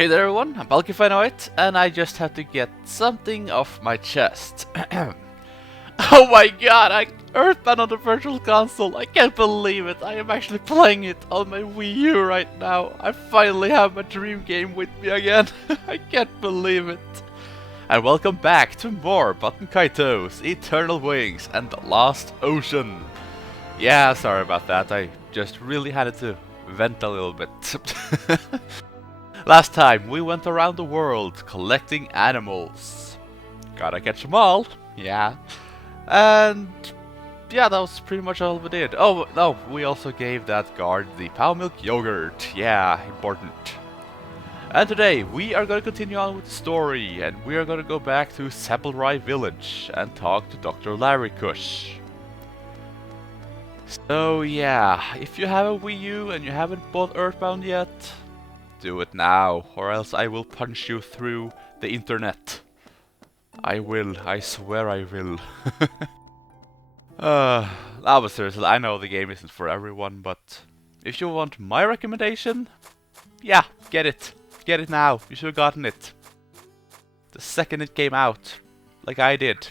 Hey there everyone, I'm Baten Kaitos, and I just had to get something off my chest. Oh my god, Earthbound on the Virtual Console, I can't believe it, I am actually playing it on my Wii U right now. I finally have my dream game with me again, I can't believe it. And welcome back to more Baten Kaitos, Eternal Wings, and the Lost Ocean. Yeah, sorry about that, I just really had to vent a little bit. Last time we went around the world collecting animals. Gotta catch them all, yeah. And yeah, that was pretty much all we did. Oh no, we also gave that guard the Power Milk Yogurt. Yeah, important. And today we are gonna continue on with the story, and we are gonna go back to Cebalrai Village and talk to Dr. Larikush. So yeah, if you have a Wii U and you haven't bought Earthbound yet, do it now, or else I will punch you through the internet. I will, I swear I will. But seriously, I know the game isn't for everyone, but if you want my recommendation, yeah, get it. Get it now, you should have gotten it. The second it came out, like I did.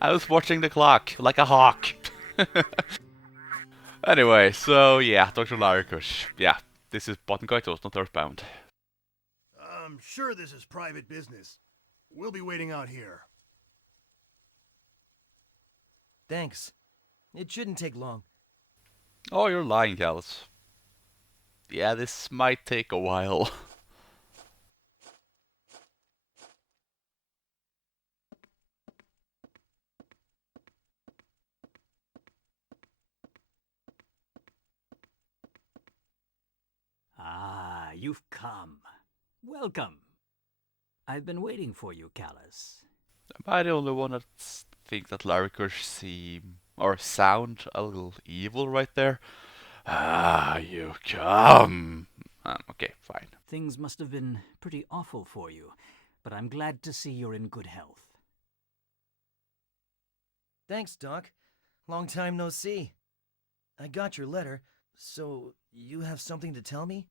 I was watching the clock, like a hawk. Anyway, so yeah, Dr. Larikush, yeah. This is Baten Kaitos, not Earthbound. I'm sure this is private business. We'll be waiting out here. Thanks. It shouldn't take long. Oh, you're lying, Gallus. Yeah, this might take a while. Ah, you've come. Welcome. I've been waiting for you, Callus. Am I the only one that thinks that Larikush seem or sound a little evil right there? Ah, you come. Okay, fine. Things must have been pretty awful for you, but I'm glad to see you're in good health. Thanks, Doc. Long time no see. I got your letter, so you have something to tell me?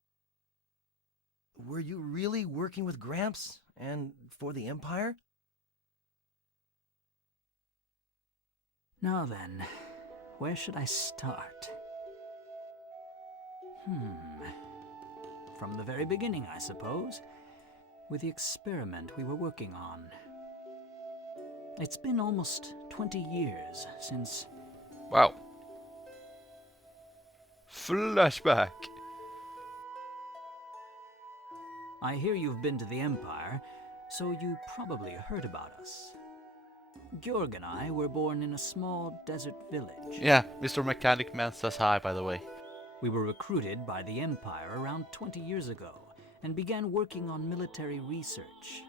Were you really working with Gramps and for the Empire? Now then, where should I start? From the very beginning, I suppose, with the experiment we were working on. It's been almost 20 years since... Wow. Flashback. I hear you've been to the Empire, so you probably heard about us. Georg and I were born in a small desert village. Yeah, Mr. Mechanic Man says hi, by the way. We were recruited by the Empire around 20 years ago and began working on military research.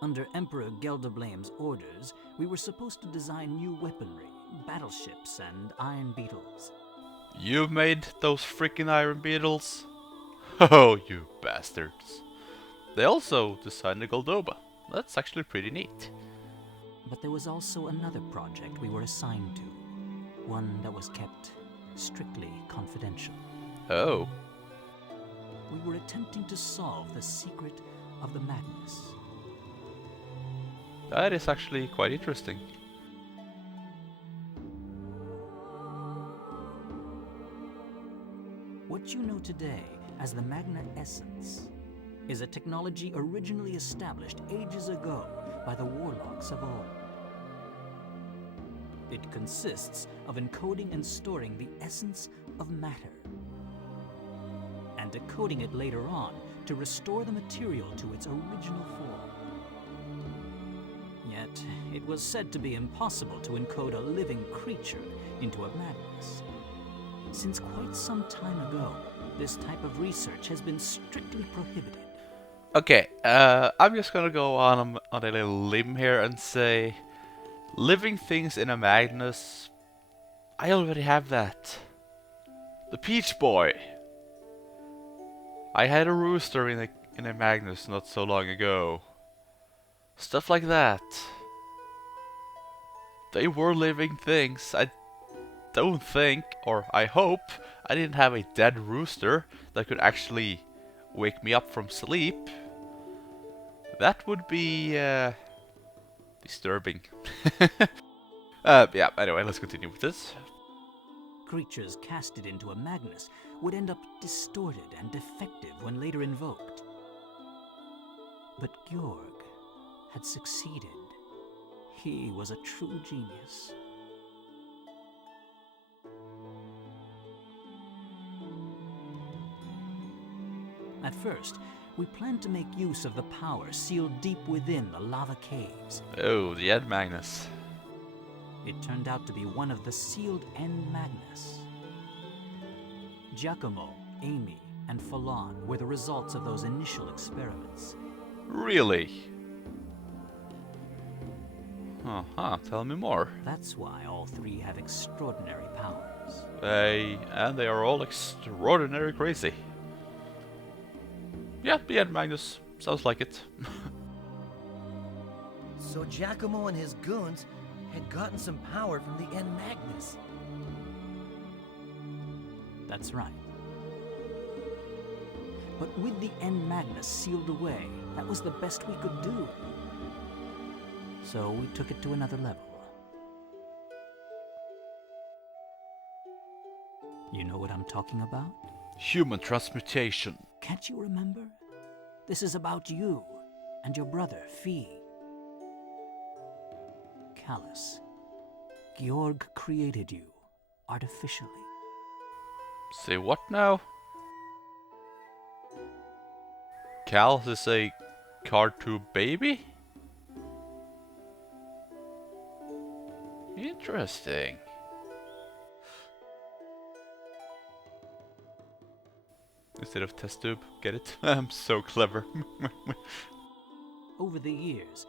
Under Emperor Geldablame's orders, we were supposed to design new weaponry, battleships, and iron beetles. You made those freaking Iron Beetles? Oh, you bastards. They also designed the Goldoba. That's actually pretty neat. But there was also another project we were assigned to, one that was kept strictly confidential. Oh. We were attempting to solve the secret of the madness. That is actually quite interesting. What you know today as the Magna Essence is a technology originally established ages ago by the warlocks of old. It consists of encoding and storing the essence of matter, and decoding it later on to restore the material to its original form. Yet, it was said to be impossible to encode a living creature into a madness. Since quite some time ago, this type of research has been strictly prohibited. Okay, I'm just gonna go on a little limb here and say, living things in a Magnus, I already have that. The Peach Boy. I had a rooster in a Magnus not so long ago. Stuff like that. They were living things. I don't think, or I hope, I didn't have a dead rooster that could actually wake me up from sleep, that would be disturbing. Yeah, anyway, let's continue with this. Creatures casted into a Magnus would end up distorted and defective when later invoked. But Georg had succeeded. He was a true genius. At first, we planned to make use of the power sealed deep within the lava caves. Oh, the Ed Magnus. It turned out to be one of the sealed N Magnus. Giacomo, Amy, and Falon were the results of those initial experiments. Really? Tell me more. That's why all three have extraordinary powers. And they are all extraordinary crazy. Yeah, the Ed Magnus. Sounds like it. So Giacomo and his goons had gotten some power from the N Magnus. That's right. But with the N Magnus sealed away, that was the best we could do. So we took it to another level. You know what I'm talking about? Human transmutation. Can't you remember? This is about you and your brother, Fee. Callus, Georg created you artificially. Say what now? Cal is a cartoon baby? Interesting. Instead of test tube, get it? I'm so clever. Over the years,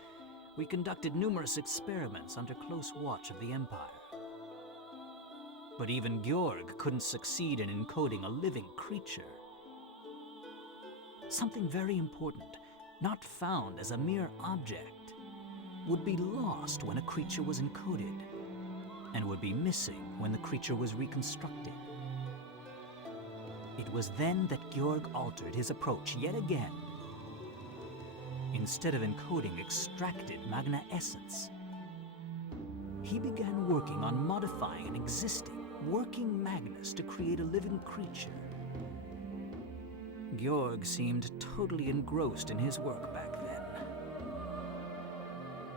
we conducted numerous experiments under close watch of the Empire. But even Georg couldn't succeed in encoding a living creature. Something very important, not found as a mere object, would be lost when a creature was encoded, and would be missing when the creature was reconstructed. It was then that Georg altered his approach yet again. Instead of encoding extracted Magna essence, he began working on modifying an existing, working Magnus to create a living creature. Georg seemed totally engrossed in his work back then.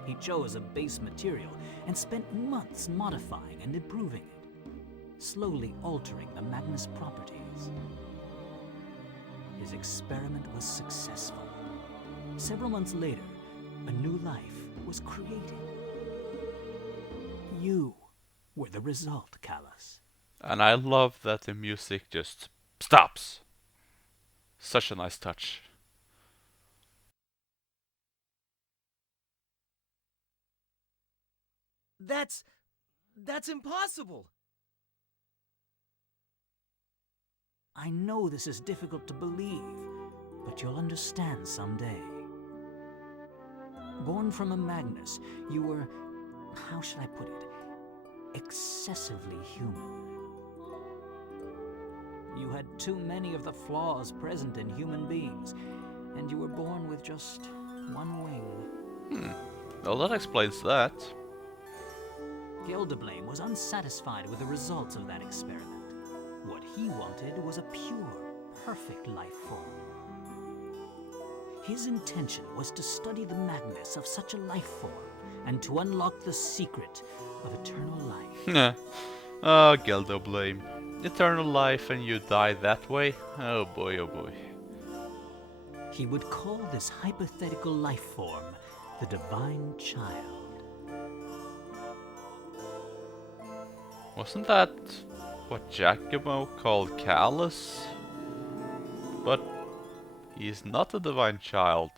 He chose a base material and spent months modifying and improving it, slowly altering the Magnus properties. His experiment was successful. Several months later, a new life was created. You were the result, Callus. And I love that the music just stops. Such a nice touch. That's impossible. I know this is difficult to believe, but you'll understand someday. Born from a Magnus, you were, how should I put it, excessively human. You had too many of the flaws present in human beings, and you were born with just one wing. Well, that explains that. Gelderblame was unsatisfied with the results of that experiment. What he wanted was a pure, perfect life form. His intention was to study the Magnus of such a life form and to unlock the secret of eternal life. Oh, Gelderblame. Eternal life and you die that way? Oh boy, oh boy. He would call this hypothetical life form the Divine Child. Wasn't that what Giacomo called Callus? But he's not a divine child.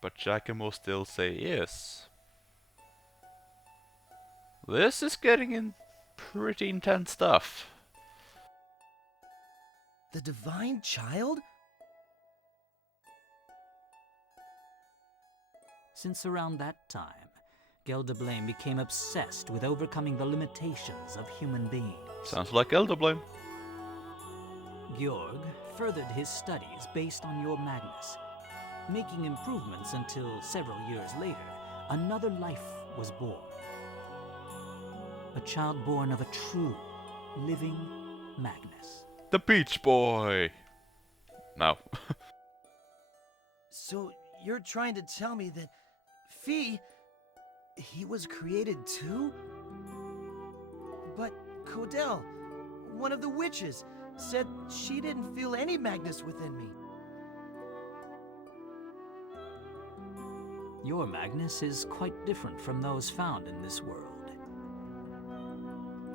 But Giacomo still say is. This is getting in pretty intense stuff. The Divine Child? Since around that time, Gelderblame became obsessed with overcoming the limitations of human beings. Sounds like Gelderblame. Georg furthered his studies based on your Magnus, making improvements until several years later, another life was born. A child born of a true, living Magnus. The Beach Boy! No. So you're trying to tell me that Fee, he was created too? But Codell, one of the witches, said she didn't feel any Magnus within me. Your Magnus is quite different from those found in this world.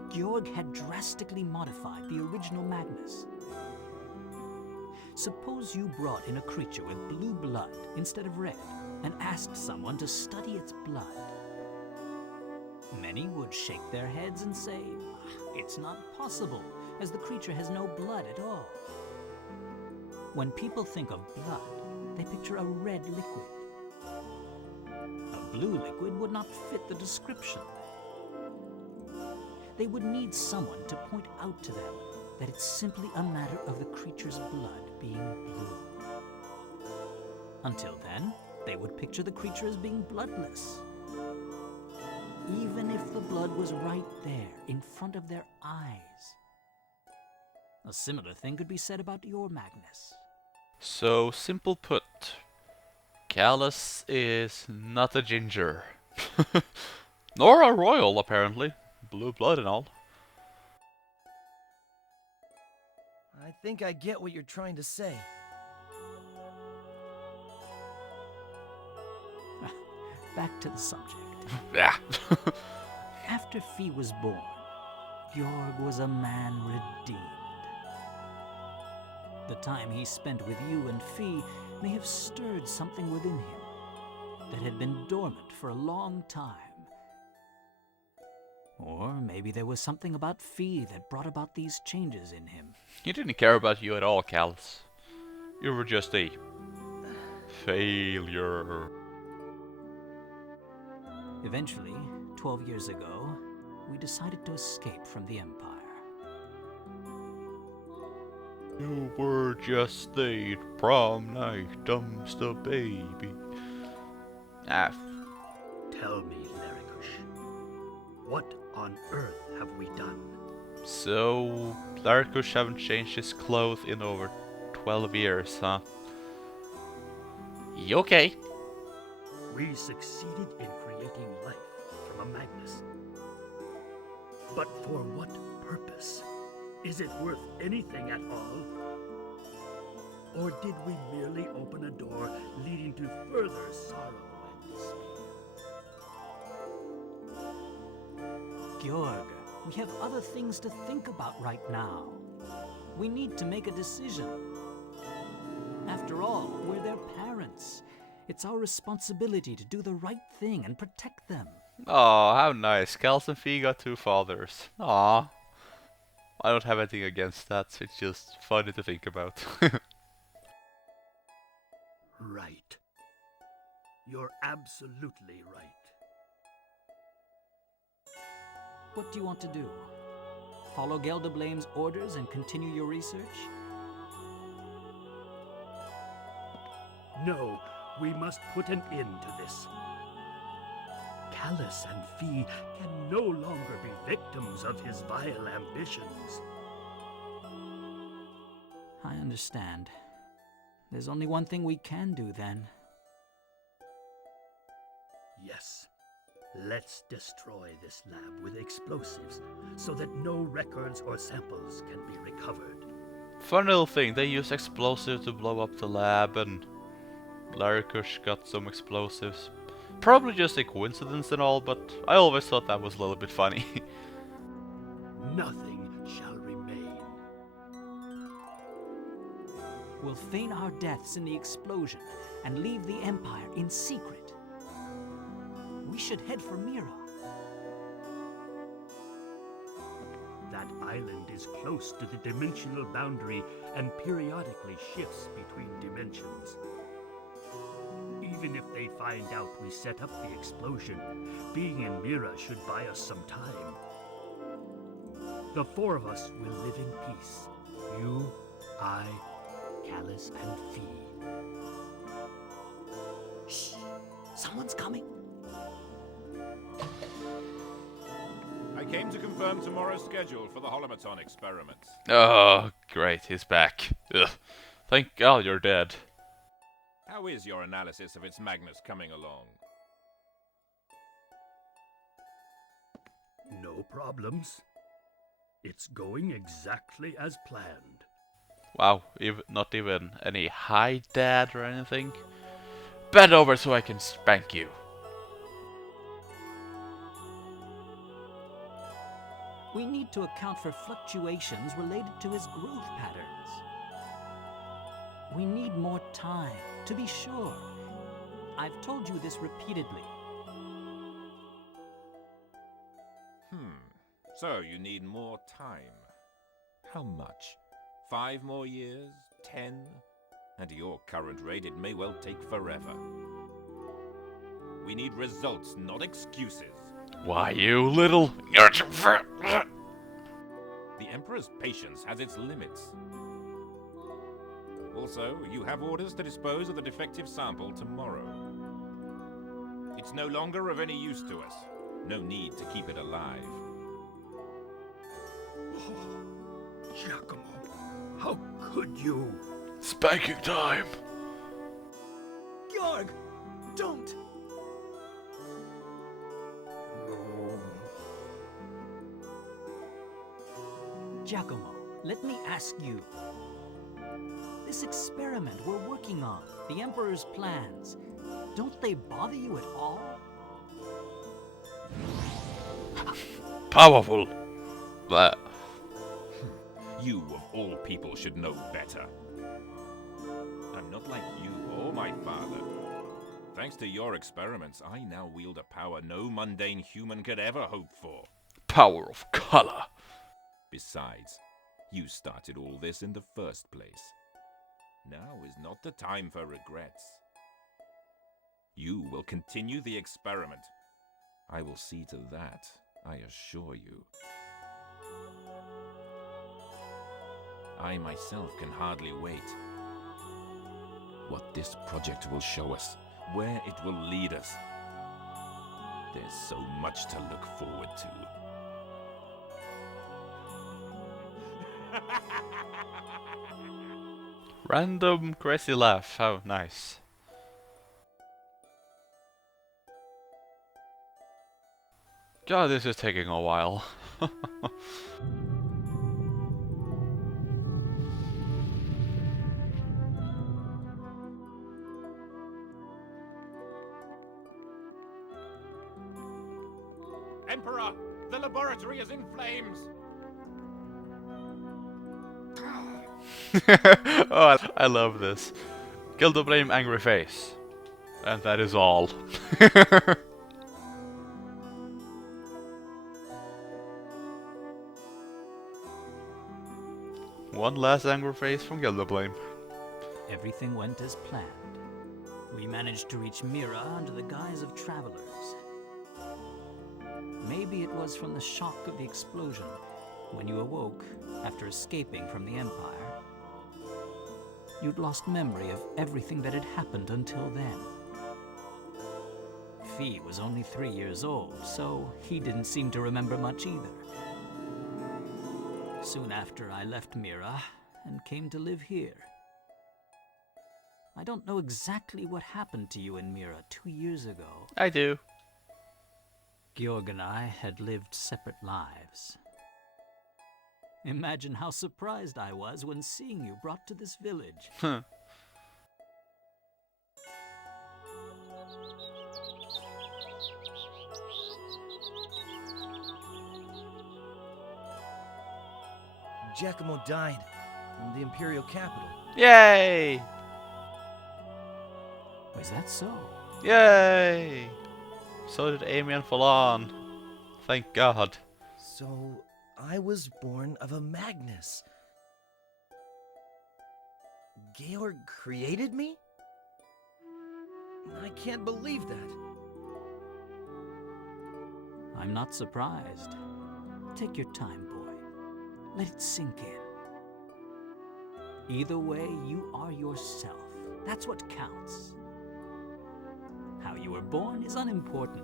Georg had drastically modified the original Magnus. Suppose you brought in a creature with blue blood instead of red and asked someone to study its blood. Many would shake their heads and say, "It's not possible, as the creature has no blood at all." When people think of blood, they picture a red liquid. A blue liquid would not fit the description. They would need someone to point out to them that it's simply a matter of the creature's blood being blue. Until then, they would picture the creature as being bloodless. Even if the blood was right there, in front of their eyes. A similar thing could be said about your Magnus. So, simple put, Callus is not a ginger. Nor a royal, apparently. Blue blood and all. I think I get what you're trying to say. Back to the subject. Yeah. After Fee was born, Georg was a man redeemed. The time he spent with you and Fee may have stirred something within him that had been dormant for a long time. Or maybe there was something about Fee that brought about these changes in him. He didn't care about you at all, Callus. You were just a failure. Eventually, 12 years ago, we decided to escape from the Empire. You were just the prom night dumpster baby. Ah, Tell me, Larikush, what on earth have we done? so Larikush haven't changed his clothes in over 12 years, huh? You okay? We succeeded in creating life from a Magnus. But for what purpose? Is it worth anything at all? Or did we merely open a door leading to further sorrow and despair? Georg, we have other things to think about right now. We need to make a decision. After all, we're their parents. It's our responsibility to do the right thing and protect them. Oh, how nice. Callus and Fee got two fathers. Aw. I don't have anything against that. It's just funny to think about. Right. You're absolutely right. What do you want to do? Follow Geldeblame's orders and continue your research? No, we must put an end to this. Callus and Fee can no longer be victims of his vile ambitions. I understand. There's only one thing we can do then. Yes. Let's destroy this lab with explosives so that no records or samples can be recovered. Fun little thing, they used explosives to blow up the lab and Larikush got some explosives. Probably just a coincidence and all, but I always thought that was a little bit funny. Nothing shall remain. We'll feign our deaths in the explosion and leave the Empire in secret. We should head for Mira. That island is close to the dimensional boundary and periodically shifts between dimensions. Even if they find out we set up the explosion, being in Mira should buy us some time. The four of us will live in peace. You, I, Callus and Fee. Shh! Someone's coming. I came to confirm tomorrow's schedule for the holomaton experiments. Oh, great, he's back. Ugh. Thank God you're dead. How is your analysis of its Magnus coming along? No problems. It's going exactly as planned. Wow, not even any hi dad or anything. Bend over so I can spank you. We need to account for fluctuations related to his growth patterns. We need more time, to be sure. I've told you this repeatedly. So you need more time. How much? 5 more years? 10? At your current rate, it may well take forever. We need results, not excuses. Why, you little... The Emperor's patience has its limits. Also, you have orders to dispose of the defective sample tomorrow. It's no longer of any use to us. No need to keep it alive. Oh, Giacomo, how could you? Spanking time. Georg! Don't! No. Giacomo, let me ask you. This experiment we're working on, the Emperor's plans, don't they bother you at all? Powerful. But You, of all people, should know better. I'm not like you or my father. Thanks to your experiments, I now wield a power no mundane human could ever hope for. power of color. Besides, you started all this in the first place. Now is not the time for regrets. You will continue the experiment. I will see to that, I assure you. I myself can hardly wait. What this project will show us, where it will lead us. There's so much to look forward to. Random crazy laugh. How nice. God, this is taking a while. Emperor, the laboratory is in flames! Oh, I love this. Gildo blame angry face. And that is all. One last angry face from Gildo blame. Everything went as planned. We managed to reach Mira under the guise of travelers. Maybe it was from the shock of the explosion when you awoke after escaping from the Empire. You'd lost memory of everything that had happened until then. Fee was only 3 years old, so he didn't seem to remember much either. Soon after, I left Mira and came to live here. I don't know exactly what happened to you in Mira 2 years ago. I do. Georg and I had lived separate lives. Imagine how surprised I was when seeing you brought to this village. Giacomo died in the Imperial capital. Yay! Was that so? Yay! So did Amy and Falon. Thank God. So, I was born of a Magnus. Georg created me? I can't believe that. I'm not surprised. Take your time, boy. Let it sink in. Either way, you are yourself. That's what counts. How you were born is unimportant.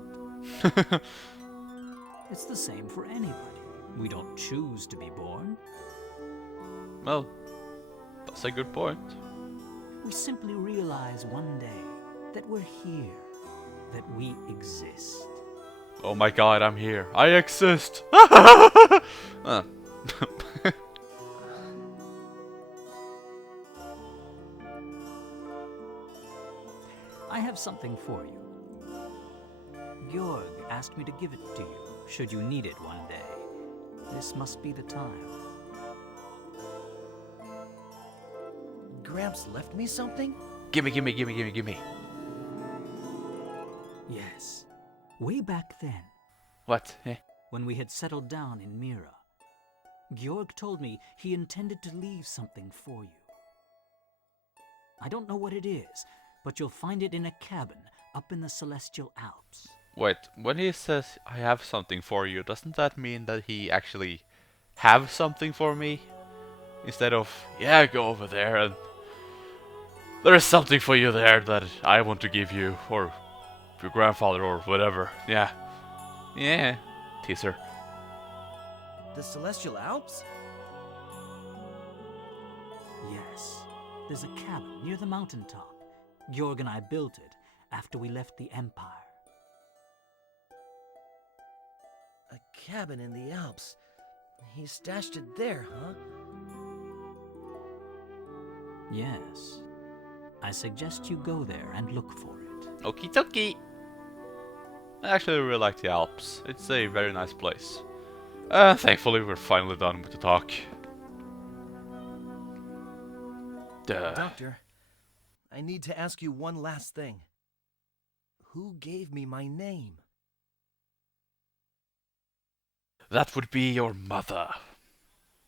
It's the same for anybody. We don't choose to be born. Well, that's a good point. We simply realize one day that we're here, that we exist. Oh my god, I'm here. I exist! Ah. I have something for you. Georg asked me to give it to you, should you need it one day. This must be the time. Gramps left me something? Gimme, gimme, gimme, gimme, gimme. Yes. Way back then, What? Eh? when we had settled down in Mira, Georg told me he intended to leave something for you. I don't know what it is, but you'll find it in a cabin up in the Celestial Alps. Wait, when he says I have something for you, doesn't that mean that he actually have something for me? Instead of, yeah, go over there and there is something for you there that I want to give you, or your grandfather, or whatever. Yeah. Yeah. Teaser. The Celestial Alps? Yes, there's a cabin near the mountaintop. Georg and I built it after we left the Empire. A cabin in the Alps. He stashed it there, huh? Yes. I suggest you go there and look for it. Okie dokie. I actually really like the Alps. It's a very nice place. Thankfully we're finally done with the talk. Duh. Doctor, I need to ask you one last thing. Who gave me my name? That would be your mother.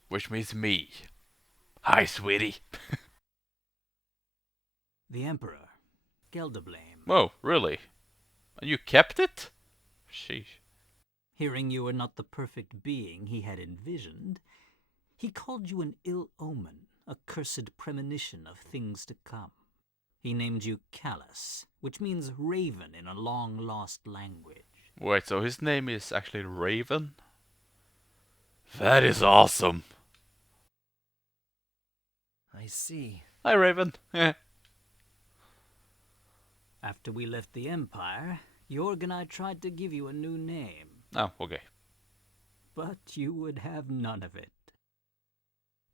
Which means me. Hi, sweetie. The Emperor, Gelderblame, Whoa, really? And you kept it? Sheesh. hearing you were not the perfect being he had envisioned, he called you an ill omen, a cursed premonition of things to come. He named you Callus, which means raven in a long-lost language. Wait, so his name is actually Raven? That is awesome. I see. Hi, Raven. After we left the Empire, Jorg and I tried to give you a new name, Oh, okay. but you would have none of it.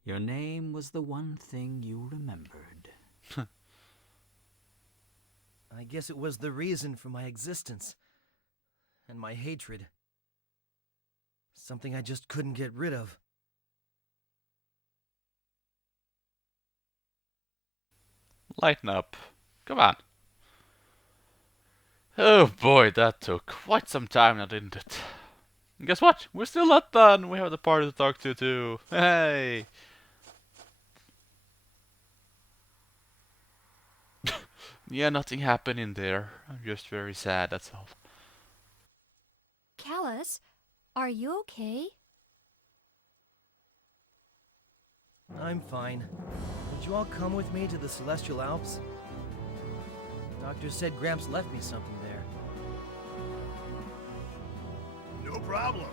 Your name was the one thing you remembered. I guess it was the reason for my existence. And my hatred. Something I just couldn't get rid of. Lighten up. Come on. Oh boy, that took quite some time now, didn't it? And guess what? We're still not done. We have the party to talk to too. Hey. Yeah, nothing happened in there. I'm just very sad, that's all. Callus, are you okay? I'm fine. Would you all come with me to the Celestial Alps? Doctor said Gramps left me something there. No problem.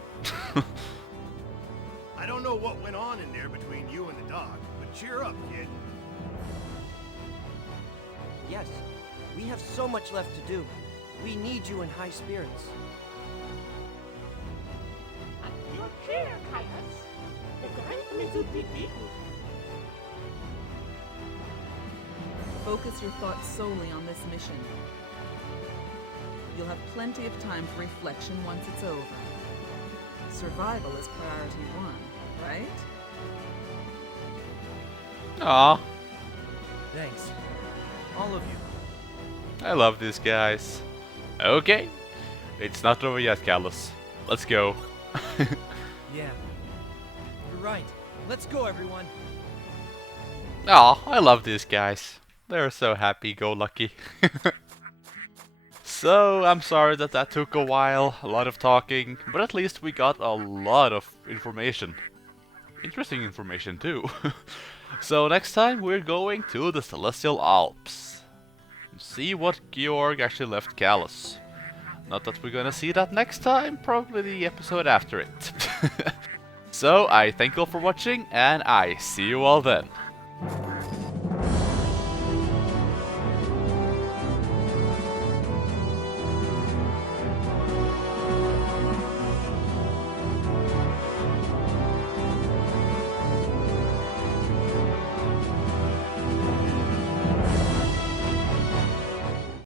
I don't know what went on in there between you and the doc, but cheer up, kid. Yes, we have so much left to do. We need you in high spirits. Your chair, Caius. The great little baby. Focus your thoughts solely on this mission. You'll have plenty of time for reflection once it's over. Survival is priority one, right? Aw, Thanks. All of you. I love these guys. Okay, it's not over yet, Callus. Let's go. Yeah. You're right. Let's go, everyone. Aw, I love these guys. They're so happy-go-lucky. So, I'm sorry that that took a while, a lot of talking, but at least we got a lot of information. Interesting information too. So next time we're going to the Celestial Alps. See what Georg actually left Callus. Not that we're gonna see that next time, probably the episode after it. So I thank you all for watching, and I see you all then.